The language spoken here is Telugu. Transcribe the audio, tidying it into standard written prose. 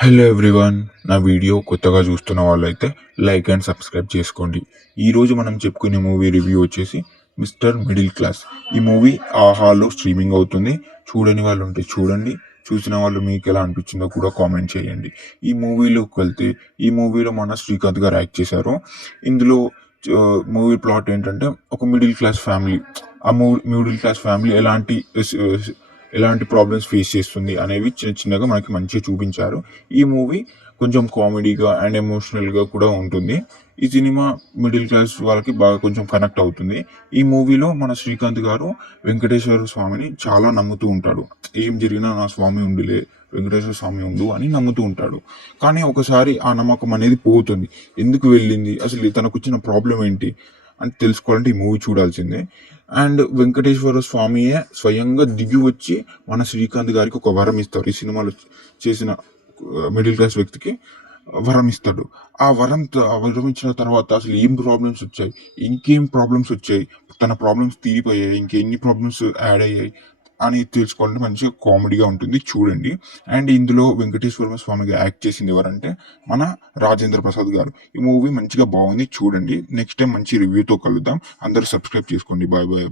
Hello everyone. నా వీడియో కొత్తగా చూస్తున్న వాళ్ళైతే లైక్ అండ్ సబ్స్క్రైబ్ చేసుకోండి. ఈరోజు మనం చెప్పుకునే మూవీ రివ్యూ వచ్చేసి మిస్టర్ మిడిల్ క్లాస్. ఈ మూవీ ఆహాలో స్ట్రీమింగ్ అవుతుంది. చూడని వాళ్ళు ఉంటే చూడండి, చూసిన వాళ్ళు మీకు ఎలా అనిపించిందో కూడా కామెంట్ చేయండి. ఈ మూవీలోకి వెళ్తే, ఈ మూవీలో మన శ్రీకాంత్ గారు యాక్ట్ చేశారు. ఇందులో మూవీ ప్లాట్ ఏంటంటే, ఒక మిడిల్ క్లాస్ ఫ్యామిలీ, ఆ మిడిల్ క్లాస్ ఫ్యామిలీ ఎలాంటి ప్రాబ్లమ్స్ ఫేస్ చేస్తుంది అనేవి చిన్న చిన్నగా మనకి మంచిగా చూపించారు. ఈ మూవీ కొంచెం కామెడీగా అండ్ ఎమోషనల్గా కూడా ఉంటుంది. ఈ సినిమా మిడిల్ క్లాస్ వాళ్ళకి బాగా కొంచెం కనెక్ట్ అవుతుంది. ఈ మూవీలో మన శ్రీకాంత్ గారు వెంకటేశ్వర స్వామిని చాలా నమ్ముతూ ఉంటాడు. ఏం జరిగినా నా స్వామి ఉండిలే, వెంకటేశ్వర స్వామి ఉండు అని నమ్ముతూ ఉంటాడు. కానీ ఒకసారి ఆ నమ్మకం అనేది పోతుంది. ఎందుకు వెళ్ళింది, అసలు తనకు వచ్చిన ప్రాబ్లం ఏంటి అని తెలుసుకోవాలంటే ఈ మూవీ చూడాల్సిందే. అండ్ వెంకటేశ్వర స్వామియే స్వయంగా దిగి వచ్చి మన శ్రీకాంత్ గారికి ఒక వరం ఇస్తారు. ఈ సినిమాలో చేసిన మిడిల్ క్లాస్ వ్యక్తికి వరం ఇస్తాడు. ఆ వరం ఇచ్చిన తర్వాత అసలు ఏం ప్రాబ్లమ్స్ వచ్చాయి, ఇంకేం ప్రాబ్లమ్స్ వచ్చాయి, తన ప్రాబ్లమ్స్ తీరిపోయాయి, ఇంకెన్ని ప్రాబ్లమ్స్ యాడ్ అయ్యాయి అని తెలుసుకోవాలంటే మంచిగా కామెడీగా ఉంటుంది, చూడండి. అండ్ ఇందులో వెంకటేశ్వర స్వామిగా యాక్ట్ చేసింది ఎవరంటే మన రాజేంద్ర ప్రసాద్ గారు. ఈ మూవీ మంచిగా బాగుంది, చూడండి. నెక్స్ట్ టైం మంచి రివ్యూతో కలుద్దాం. అందరూ సబ్స్క్రైబ్ చేసుకోండి. Bye bye.